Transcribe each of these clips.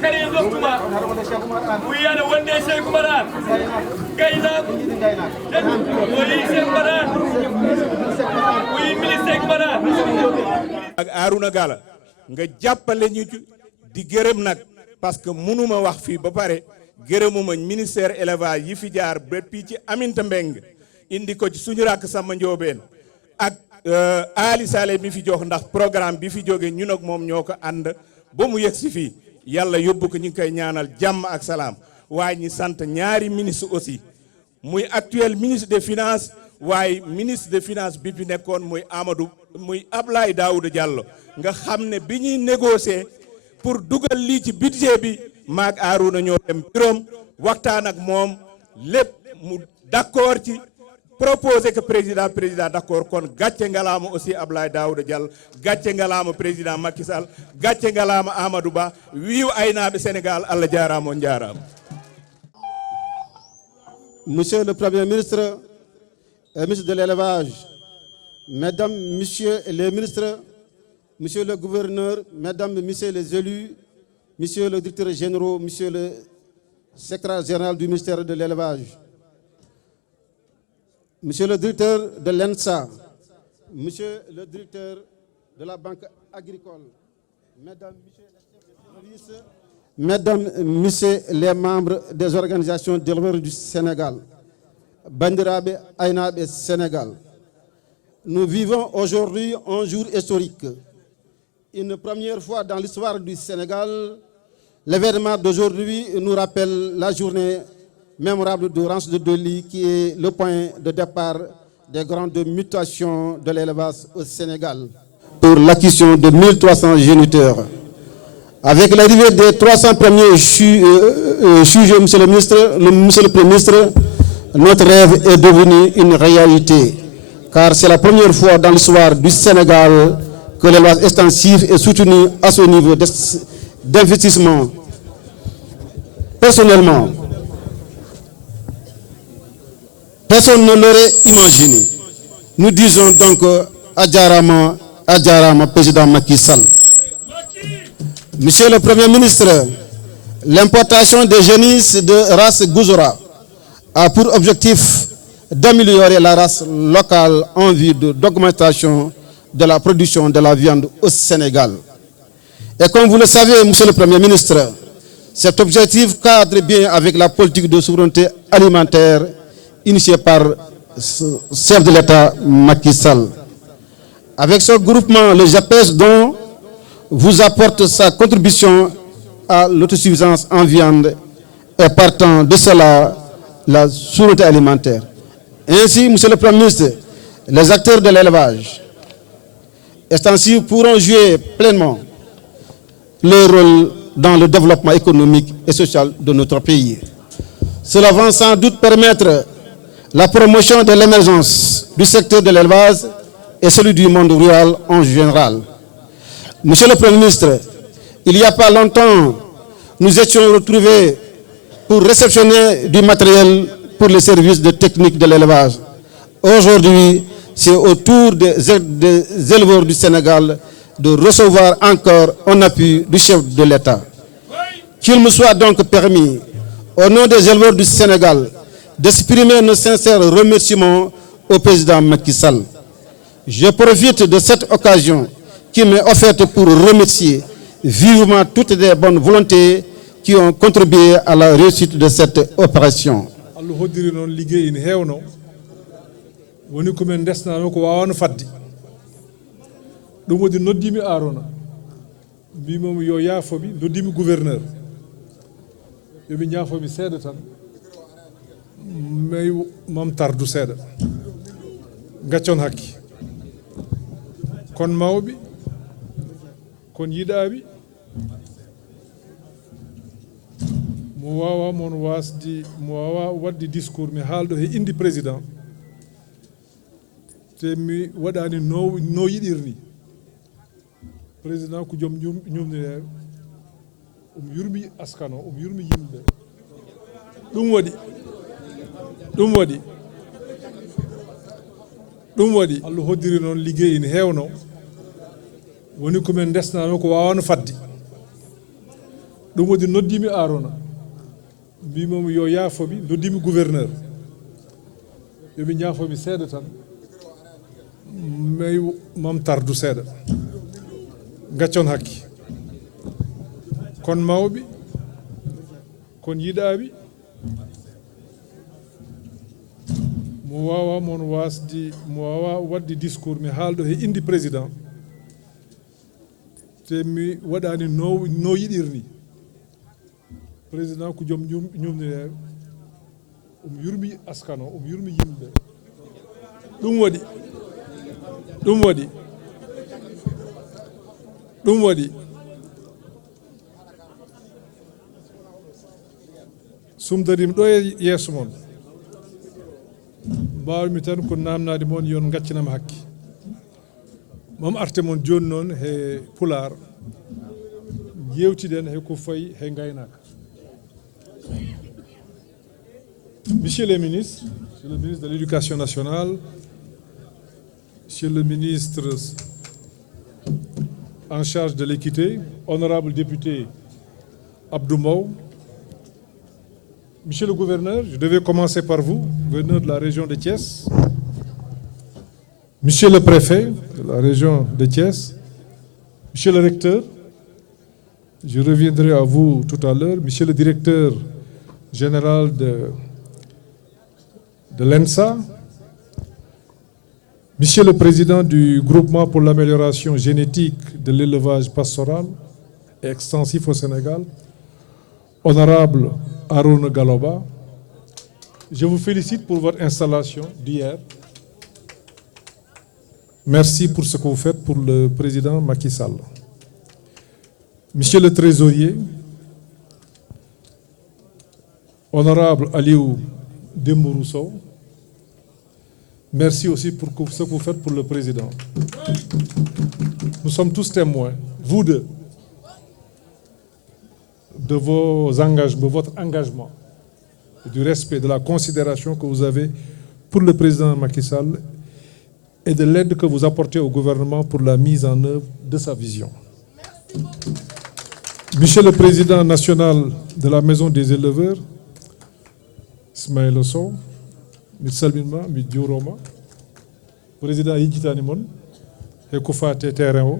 kadi doktuma wiyana wonde Cheikh Oumar Anne gaynako o yi Cheikh Oumar Anne o yi ministre Cheikh Oumar Anne ak Arouna Gala nga jàppale ñu di gërëm nag parce que mënuma wax fii ba pare gërëmuma ministère élevage yi fi jaar ba pii ci Aminata Mbengue indi ko ci suñu rakk Samba Ndiobène ak Ali Saleh mi fi jox ndax programme bi fi jóge ñun ak moom ñoo ko ànd ba mu yegg si fii yàlla yóbbu ko ñu ngi koy ñaanal jàmm ak salaam waaye ñi sant ñaari ministre aussi muy actuel ministre des finances waaye ministre des finances bi fi nekkoon muy Abdoulaye Daouda Diallo nga xam ne bi ñuy négocier pour dugal lii ci budget bi maag Arouna ñoo dem bureau waxtaan ak moom lépp mu d'accord ci proposé que président d'accord kon gàcce ngalaama aussi Abdoulaye Daouda Diallo gàcce ngalaama président Macky Sall gàcce ngalaama Amadou Ba wiiw aynaaɓe Sénégal Allah jaaraama on jaaraama. Monsieur le Premier ministre et ministre de l'élevage, Mesdames, Messieurs les ministres, Monsieur le gouverneur, Mesdames, Messieurs les élus, Monsieur le directeur général, Monsieur le secrétaire général du ministère de l'élevage, Monsieur le directeur de l'ENSA, Monsieur le directeur de la Banque agricole, Mesdames, Messieurs les membres des organisations d'éleveurs du Sénégal, Bandirabe Aïnabe Sénégal, nous vivons aujourd'hui un jour historique. Une première fois dans l'histoire du Sénégal, l'événement d'aujourd'hui nous rappelle la journée mémorable de Ranch de Doli qui est le point de départ des grandes mutations de l'élevage au Sénégal. Pour l'acquisition de 1300 géniteurs. Avec l'arrivée des 300 premiers sujets, Monsieur le ministre, Monsieur le Premier ministre, notre rêve est devenu une réalité. Car c'est la première fois dans l'histoire du Sénégal que l'élevage extensif est soutenu à ce niveau d'investissement. Personnellement, personne ne l'aurait imaginé. Nous disons donc Adjarama, président Macky Sall. Monsieur le Premier ministre, l'importation des génisses de race Gouzora a pour objectif d'améliorer la race locale en vue d'augmentation de la production de la viande au Sénégal. Et comme vous le savez, Monsieur le Premier ministre, cet objectif cadre bien avec la politique de souveraineté alimentaire initiée par le chef de l'État Macky Sall. Avec ce groupement, le JAPES, dont vous apporte sa contribution à l'autosuffisance en viande et partant de cela, la souveraineté alimentaire. Ainsi, Monsieur le Premier ministre, les acteurs de l'élevage extensif pourront jouer pleinement leur rôle dans le développement économique et social de notre pays. Cela va sans doute permettre la promotion de l'émergence du secteur de l'élevage et celui du monde rural en général. Monsieur le Premier ministre, il n'y a pas longtemps, nous étions retrouvés pour réceptionner du matériel pour les services de technique de l'élevage. Aujourd'hui, c'est au tour des éleveurs du Sénégal de recevoir encore un appui du chef de l'État. Qu'il me soit donc permis, au nom des éleveurs du Sénégal, d'exprimer nos sincères remerciements au président Macky Sall. Je profite de cette occasion qui m'est offerte pour remercier vivement toutes les bonnes volontés qui ont contribué à la réussite de cette opération. woni ko men desnano ko wawano fadde ɗum wodi noddimi Arona mbimomi yo yaafomi noddimi gouverneur yomi ñaafomi seeɗa tan may mam tardu seeɗa gaccon hakki kon mawɓe kon yiɗaɓe mo wawa mon wasdi mo wawa wadde discours mi haalɗo he indi président te mi waɗani no yiɗirni président ko joom ñumnireɓe yurmi askano yurmi yimɓe ɗum waɗi Allah hoddiri noon liggey ne hewno woni ko men desnano ko wawano fadde ɗum waɗi noddimi Arona mbimomi yo yaafomi noddimi gouverneur yomi ñaafomi seeɗa tan mais mam tardu seeɗa gaccon hakki kon mawɓe kon yiɗaaɓe mo wawa mon wasdi mo wawa wadde discours mi haalɗo he indi président te mi waɗani no yiɗirni président ko joom ñumnireɓe yurmi askano yurmi yimɓe ɗum waɗi sumdarimi ɗo e yeeso moon mbawmi tan ko namnade moon yon gaccinam hakke mom arte moon joni noon he Pulaar jewtiɗen he ko fayi he gaynaka. Monsieur le ministre de l'Éducation nationale, Monsieur le ministre en charge de l'équité, honorable député Abdou Mbow, Monsieur le gouverneur, je devais commencer par vous, gouverneur de la région de Thiès, Monsieur le préfet de la région de Thiès, Monsieur le recteur, je reviendrai à vous tout à l'heure, Monsieur le directeur général de l'ENSA, Monsieur le président du groupement pour l'amélioration génétique de l'élevage pastoral et extensif au Sénégal, honorable Arona Galoba, je vous félicite pour votre installation d'hier. Merci pour ce que vous faites pour le président Macky Sall. Monsieur le trésorier, honorable Aliou Dembourou Sow, merci aussi pour ce que vous faites pour le président. Nous sommes tous témoins, vous deux, de votre engagement, du respect, de la considération que vous avez pour le président Macky Sall et de l'aide que vous apportez au gouvernement pour la mise en œuvre de sa vision. Monsieur le président national de la Maison des éleveurs, Ismaël Sow, mi salminma mi juuroma président yejjitani moon e ko fate terrain o.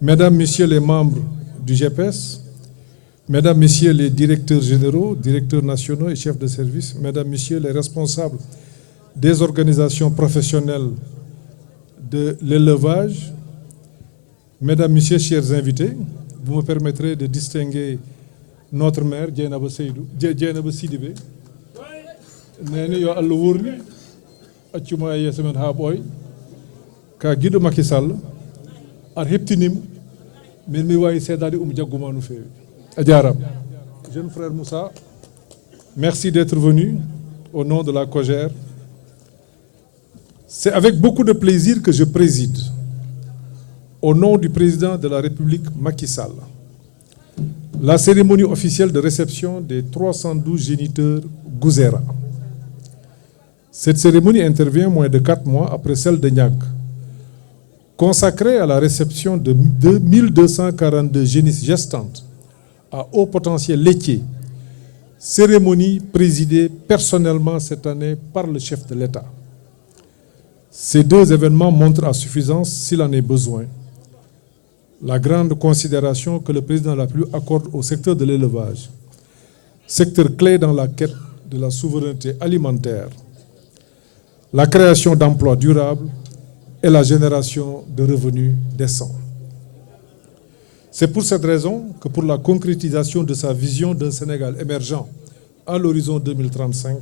Mesdames, Messieurs les membres du GPS, Mesdames, Messieurs les directeurs généraux, directeurs nationaux et chefs de service, Mesdames, Messieurs les responsables des organisations professionnelles de l'élevage, Mesdames, Messieurs, chers invités, vous me permettrez de distinguer notre maire, Dieynaba Sidibé. Nene yo Allah wurni accuma yeso men ha ɓooy ka giɗo Macky Sall ar heptinima min mi wawi seedade jagguma no feewi a jarama. Jeune frère Moussa, merci d'être venu au nom de la COJER. C'est avec beaucoup de plaisir que je préside au nom du président de la République Macky Sall la cérémonie officielle de réception des 312 géniteurs Gouzera. Cette cérémonie intervient moins de 4 mois après celle de Niack, consacrée à la réception de 1242 génisses gestantes à haut potentiel laitier, cérémonie présidée personnellement cette année par le chef de l'État. Ces deux événements montrent à suffisance, s'il en est besoin, la grande considération que le président de la République accorde au secteur de l'élevage, secteur clé dans la quête de la souveraineté alimentaire, la création d'emplois durables et la génération de revenus décents. C'est pour cette raison que pour la concrétisation de sa vision d'un Sénégal émergent à l'horizon 2035,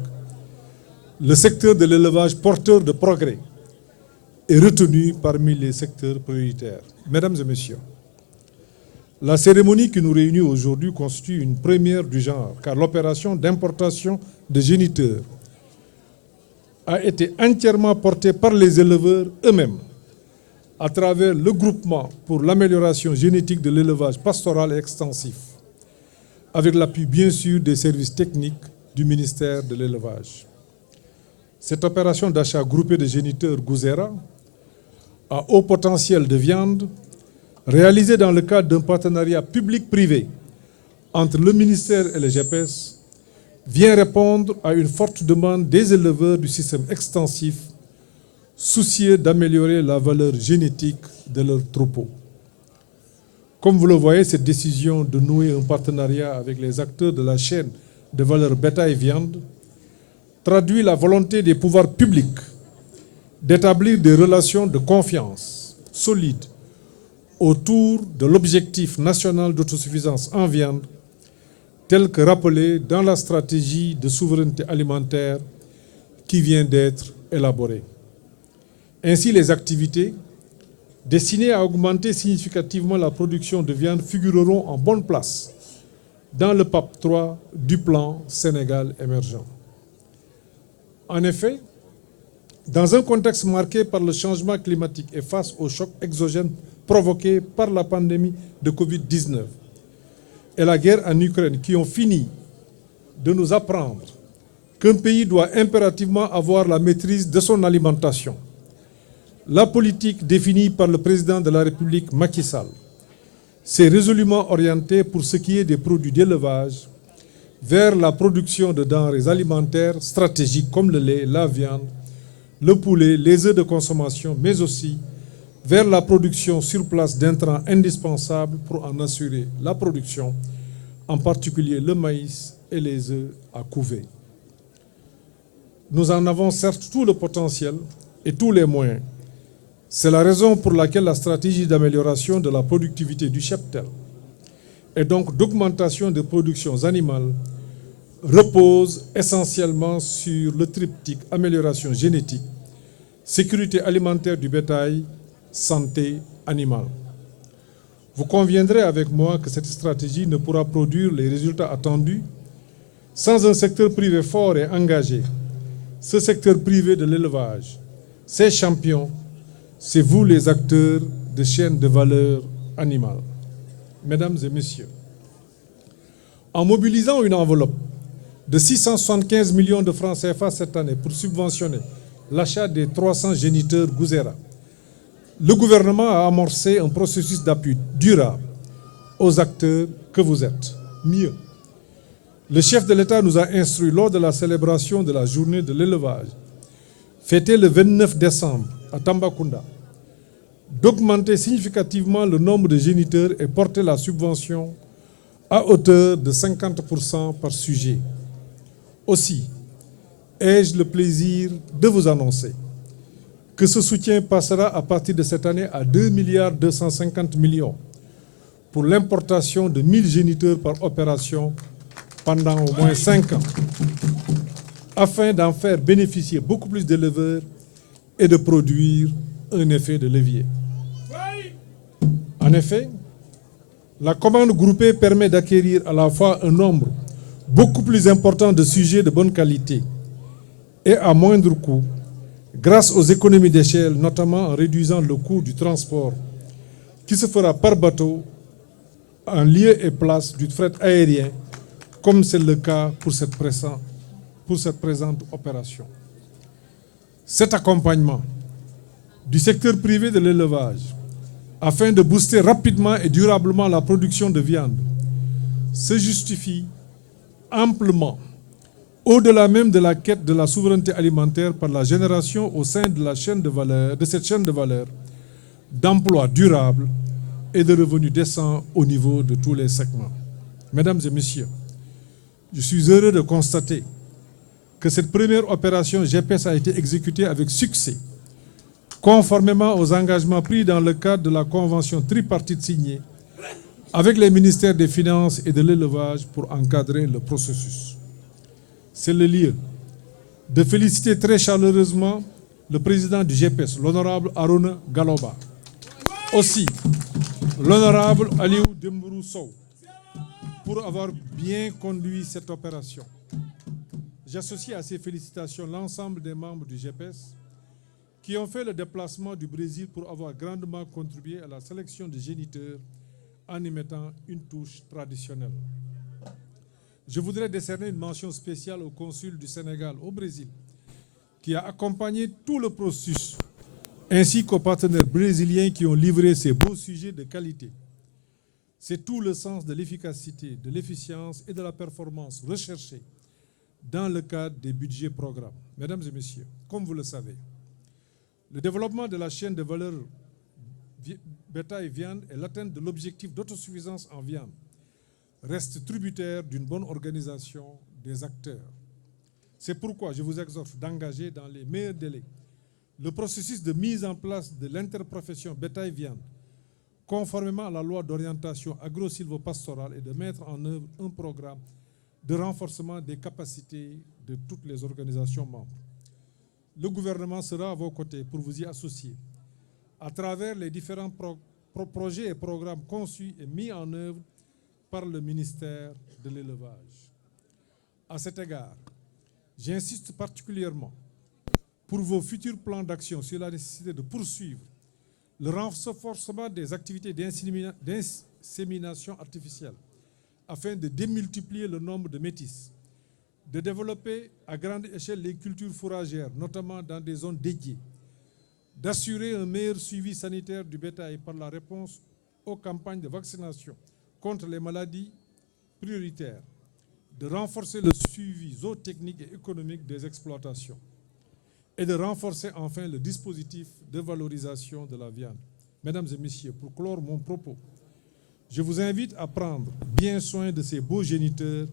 le secteur de l'élevage porteur de progrès est retenu parmi les secteurs prioritaires. Mesdames et messieurs, la cérémonie qui nous réunit aujourd'hui constitue une première du genre, car l'opération d'importation de géniteurs a été entièrement portée par les éleveurs eux-mêmes à travers le groupement pour l'amélioration génétique de l'élevage pastoral et extensif, avec l'appui bien sûr des services techniques du ministère de l'élevage. Cette opération d'achat groupé de géniteurs Gouzera à haut potentiel de viande réalisé dans le cadre d'un partenariat public-privé entre le ministère et le GPS, vient répondre à une forte demande des éleveurs du système extensif, soucieux d'améliorer la valeur génétique de leurs troupeaux. Comme vous le voyez, cette décision de nouer un partenariat avec les acteurs de la chaîne de valeur bétail-viande traduit la volonté des pouvoirs publics d'établir des relations de confiance solides autour de l'objectif national d'autosuffisance en viande tel que rappelé dans la stratégie de souveraineté alimentaire qui vient d'être élaborée. Ainsi, les activités destinées à augmenter significativement la production de viande figureront en bonne place dans le PAP 3 du plan Sénégal émergent. En effet, dans un contexte marqué par le changement climatique et face aux chocs exogènes provoqués par la pandémie de Covid-19 et la guerre en Ukraine qui ont fini de nous apprendre qu'un pays doit impérativement avoir la maîtrise de son alimentation, la politique définie par le président de la République Macky Sall s'est résolument orientée pour ce qui est des produits d'élevage vers la production de denrées alimentaires stratégiques comme le lait, la viande, le poulet, les œufs de consommation, mais aussi vers la production sur place d'intrants indispensables pour en assurer la production, en particulier le maïs et les œufs à couver. Nous en avons certes tout le potentiel et tous les moyens. C'est la raison pour laquelle la stratégie d'amélioration de la productivité du cheptel et donc d'augmentation des productions animales repose essentiellement sur le triptyque amélioration génétique, sécurité alimentaire du bétail, santé animale. Vous conviendrez avec moi que cette stratégie ne pourra produire les résultats attendus sans un secteur privé fort et engagé. Ce secteur privé de l'élevage, ces champions, c'est vous les acteurs de chaînes de valeur animale. Mesdames et messieurs, en mobilisant une enveloppe de 675 millions de francs CFA cette année pour subventionner l'achat des 300 géniteurs Gouzera, le gouvernement a amorcé un processus d'appui durable aux acteurs que vous êtes. Mieux, le chef de l'État nous a instruit lors de la célébration de la journée de l'élevage, fêtée le 29 décembre à Tambacounda, d'augmenter significativement le nombre de géniteurs et porter la subvention à hauteur de 50% par sujet. Aussi, ai-je le plaisir de vous annoncer que ce soutien passera à partir de cette année à 2,250 milliards pour l'importation de 1000 géniteurs par opération pendant au moins 5 ans, afin d'en faire bénéficier beaucoup plus d'éleveurs et de produire un effet de levier. En effet, la commande groupée permet d'acquérir à la fois un nombre beaucoup plus important de sujets de bonne qualité et à moindre coût, grâce aux économies d'échelle, notamment en réduisant le coût du transport, qui se fera par bateau en lieu et place du fret aérien, comme c'est le cas pour cette présente opération. Cet accompagnement du secteur privé de l'élevage, afin de booster rapidement et durablement la production de viande, se justifie amplement, au-delà même de la quête de la souveraineté alimentaire, par la génération au sein de cette chaîne de valeur, d'emplois durables et de revenus décents au niveau de tous les segments. Mesdames et messieurs, je suis heureux de constater que cette première opération GPS a été exécutée avec succès, conformément aux engagements pris dans le cadre de la convention tripartite signée avec les ministères des Finances et de l'élevage pour encadrer le processus. C'est le lieu de féliciter très chaleureusement le président du GPS, l'honorable Aruna Galoba. Aussi, l'honorable Aliou Dembourou Sow, pour avoir bien conduit cette opération. J'associe à ces félicitations l'ensemble des membres du GPS qui ont fait le déplacement du Brésil pour avoir grandement contribué à la sélection des géniteurs en y mettant une touche traditionnelle. Je voudrais décerner une mention spéciale au consul du Sénégal au Brésil qui a accompagné tout le processus ainsi qu'aux partenaires brésiliens qui ont livré ces beaux sujets de qualité. C'est tout le sens de l'efficacité, de l'efficience et de la performance recherchée dans le cadre des budgets programmes. Mesdames et messieurs, comme vous le savez, le développement de la chaîne de valeur bétail-viande et l'atteinte de l'objectif d'autosuffisance en viande reste tributaire d'une bonne organisation des acteurs. C'est pourquoi je vous exhorte d'engager dans les meilleurs délais le processus de mise en place de l'interprofession bétail-viande, conformément à la loi d'orientation agro-silvopastorale, et de mettre en œuvre un programme de renforcement des capacités de toutes les organisations membres. Le gouvernement sera à vos côtés pour vous y associer à travers les différents projets et programmes conçus et mis en œuvre par le ministère de l'Élevage. À cet égard, j'insiste particulièrement pour vos futurs plans d'action sur la nécessité de poursuivre le renforcement des activités d'insémination artificielle afin de démultiplier le nombre de métis, de développer à grande échelle les cultures fourragères, notamment dans des zones dédiées, d'assurer un meilleur suivi sanitaire du bétail par la réponse aux campagnes de vaccination contre les maladies prioritaires, de renforcer le suivi zootechnique et économique des exploitations et de renforcer enfin le dispositif de valorisation de la viande. Mesdames et messieurs, pour clore mon propos, je vous invite à prendre bien soin de ces beaux géniteurs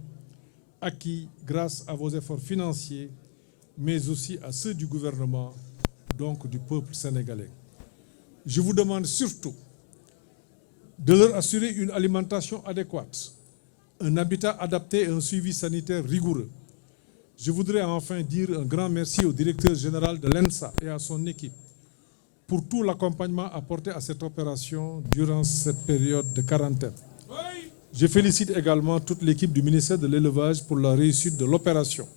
acquis grâce à vos efforts financiers, mais aussi à ceux du gouvernement, donc du peuple sénégalais. Je vous demande surtout de leur assurer une alimentation adéquate, un habitat adapté et un suivi sanitaire rigoureux. Je voudrais enfin dire un grand merci au directeur général de l'ENSA et à son équipe pour tout l'accompagnement apporté à cette opération durant cette période de quarantaine. Je félicite également toute l'équipe du ministère de l'Élevage pour la réussite de l'opération,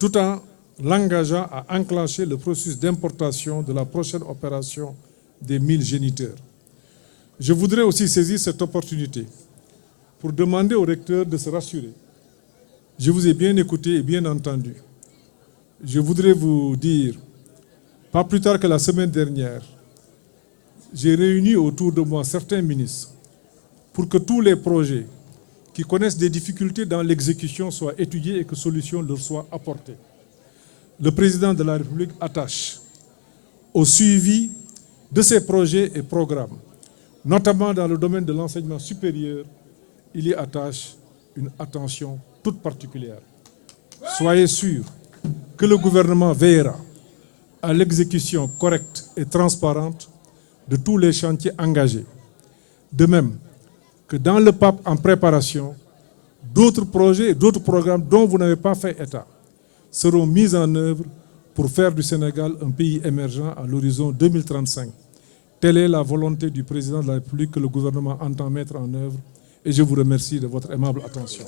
tout en l'engageant à enclencher le processus d'importation de la prochaine opération des 1000 géniteurs. Je voudrais aussi saisir cette opportunité pour demander au recteur de se rassurer. Je vous ai bien écouté et bien entendu. Je voudrais vous dire, pas plus tard que la semaine dernière, j'ai réuni autour de moi certains ministres pour que tous les projets qui connaissent des difficultés dans l'exécution soient étudiés et que solutions leur soient apportées. Le président de la République attache au suivi de ces projets et programmes, notamment dans le domaine de l'enseignement supérieur, il y attache une attention toute particulière. Soyez sûrs que le gouvernement veillera à l'exécution correcte et transparente de tous les chantiers engagés. De même que dans le PAP en préparation, d'autres projets et d'autres programmes dont vous n'avez pas fait état seront mis en œuvre pour faire du Sénégal un pays émergent à l'horizon 2035. Telle est la volonté du président de la République que le gouvernement entend mettre en œuvre et je vous remercie de votre aimable attention.